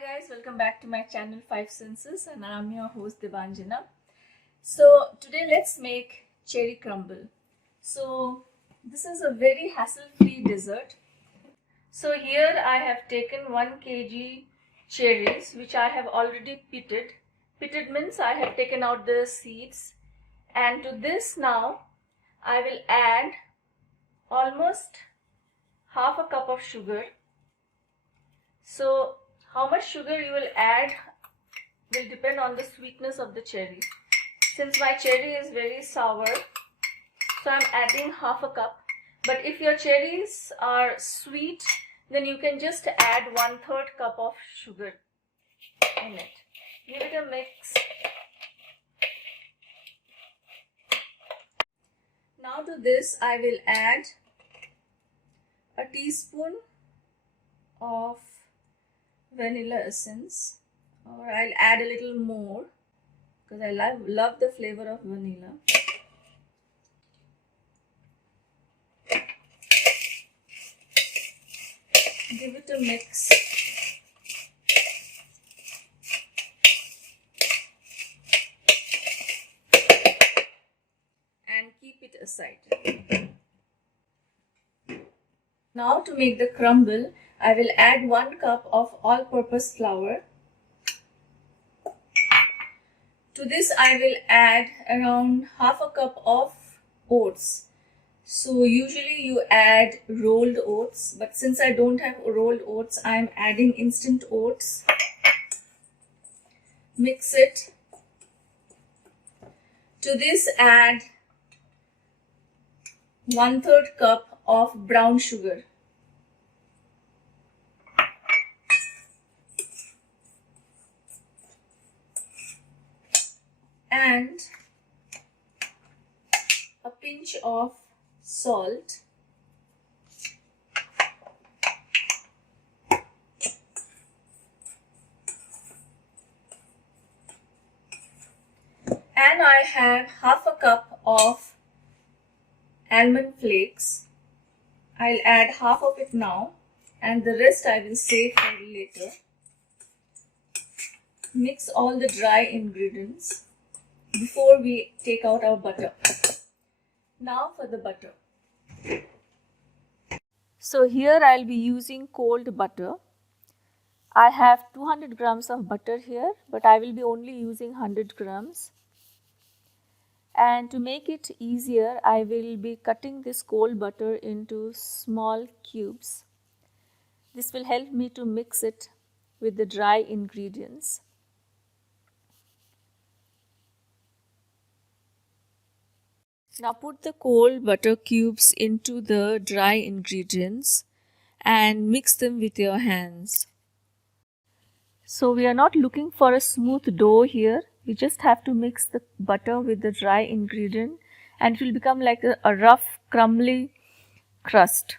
guys, welcome back to my channel 5 Senses, and I'm your host Devanjana. So today let's make cherry crumble. So this is a very hassle-free dessert. So here I have taken 1 kg cherries which I have already pitted. Pitted means I have taken out the seeds, and to this now I will add almost half a cup of sugar. So how much sugar you will add will depend on the sweetness of the cherry. Since my cherry is very sour, so I'm adding half a cup. But if your cherries are sweet, then you can just add 1/3 cup of sugar in it. Give it a mix. Now to this I will add a teaspoon of vanilla essence, or I'll add a little more because I love the flavor of vanilla. Give it a mix. And keep it aside. Now to make the crumble, I will add 1 cup of all-purpose flour. To this I will add around half a cup of oats. So usually you add rolled oats, but since I don't have rolled oats, I am adding instant oats. Mix it. To this add 1/3 cup of brown sugar. And a pinch of salt. And I have half a cup of almond flakes. I'll add half of it now, and the rest I will save for later. Mix all the dry ingredients before we take out our butter. Now for the butter. So here I'll be using cold butter. I have 200 grams of butter here, but I will be only using 100 grams. And to make it easier, I will be cutting this cold butter into small cubes. This will help me to mix it with the dry ingredients. Now put the cold butter cubes into the dry ingredients and mix them with your hands. So we are not looking for a smooth dough here. We just have to mix the butter with the dry ingredient, and it will become like a rough, crumbly crust.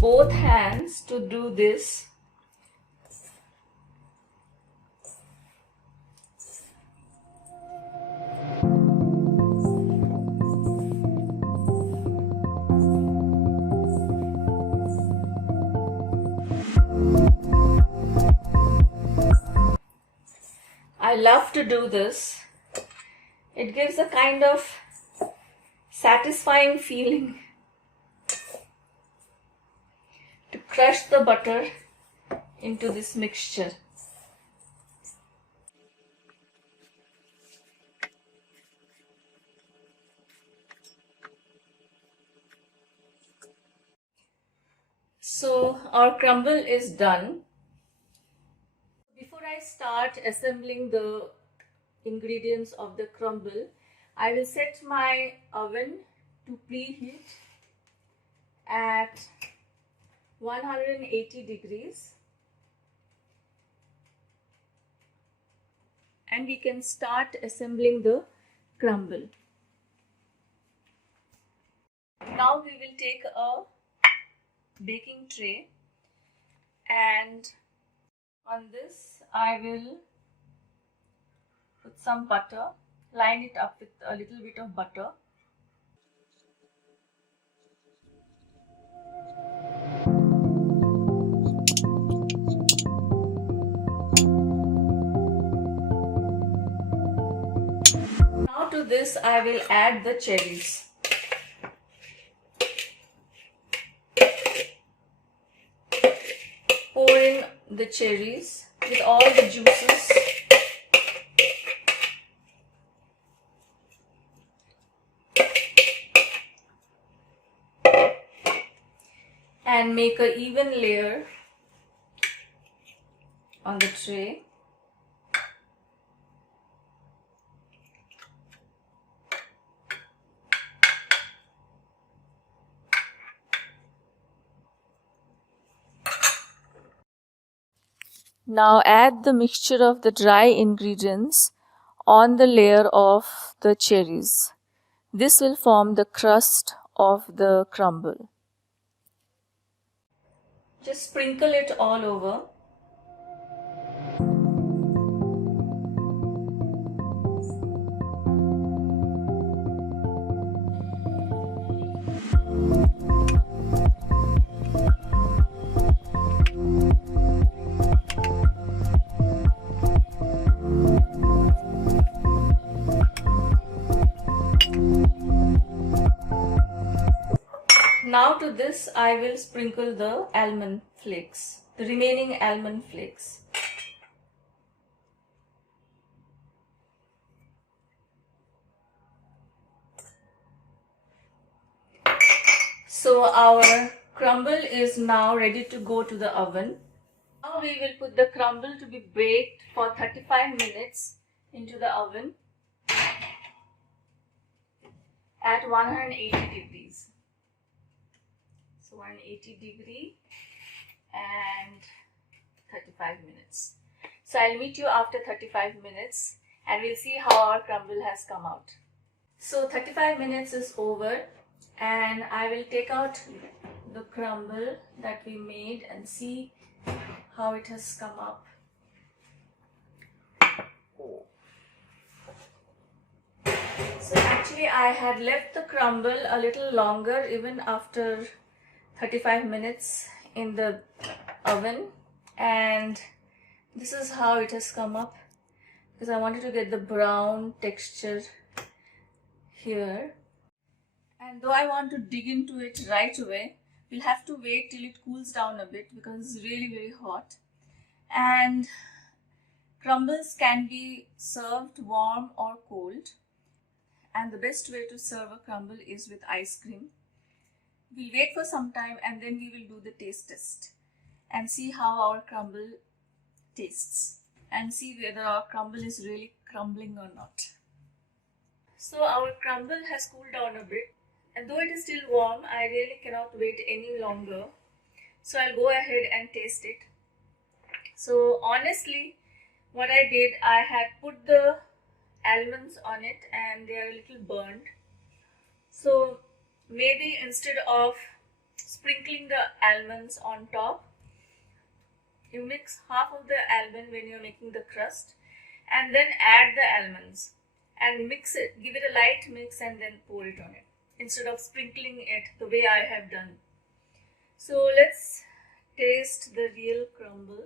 Both hands to do this. I love to do this. It gives a kind of satisfying feeling to crush the butter into this mixture. So our crumble is done. I start assembling the ingredients of the crumble, I will set my oven to preheat at 180 degrees and we can start assembling the crumble. Now we will take a baking tray and on this I will put some butter, line it up with a little bit of butter. Now to this I will add the cherries. Pour in the cherries with all the juices. And make an even layer on the tray. Now add the mixture of the dry ingredients on the layer of the cherries. This will form the crust of the crumble. Just sprinkle it all over. Now to this I will sprinkle the almond flakes, the remaining almond flakes. So our crumble is now ready to go to the oven. Now we will put the crumble to be baked for 35 minutes into the oven at 180 degrees. So 180 degree and 35 minutes. So I'll meet you after 35 minutes and we'll see how our crumble has come out. So 35 minutes is over and I will take out the crumble that we made and see how it has come up. So actually I had left the crumble a little longer even after 35 minutes in the oven, and this is how it has come up because I wanted to get the brown texture here. And though I want to dig into it right away, we'll have to wait till it cools down a bit because it's really very hot. And crumbles can be served warm or cold, and the best way to serve a crumble is with ice cream. We'll wait for some time and then we will do the taste test and see how our crumble tastes and see whether our crumble is really crumbling or not. So our crumble has cooled down a bit, and though it is still warm, I really cannot wait any longer. So I'll go ahead and taste it. So honestly, what I did, I had put the almonds on it and they are a little burnt. So maybe instead of sprinkling the almonds on top, you mix half of the almond when you're making the crust and then add the almonds and mix it, give it a light mix and then pour it on it instead of sprinkling it the way I have done. So let's taste the real crumble.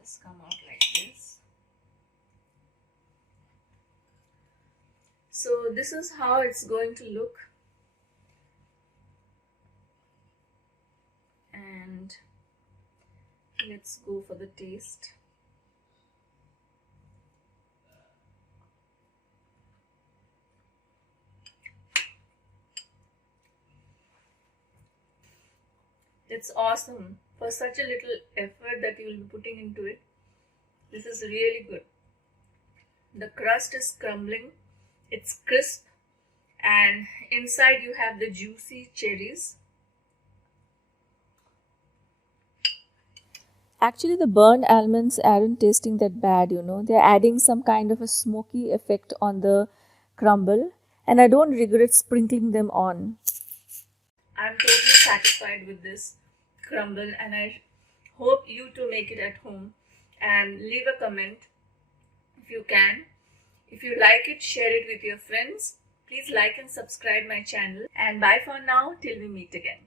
Just come out like this. So this is how it's going to look. And let's go for the taste. It's awesome for such a little effort that you will be putting into it. This is really good. The crust is crumbling, it's crisp, and inside you have the juicy cherries. Actually, the burnt almonds aren't tasting that bad, you know. They're adding some kind of a smoky effect on the crumble, and I don't regret sprinkling them on. I'm totally satisfied with this crumble, and I hope you too make it at home. And leave a comment if you can. If you like it, share it with your friends. Please like and subscribe my channel. And bye for now till we meet again.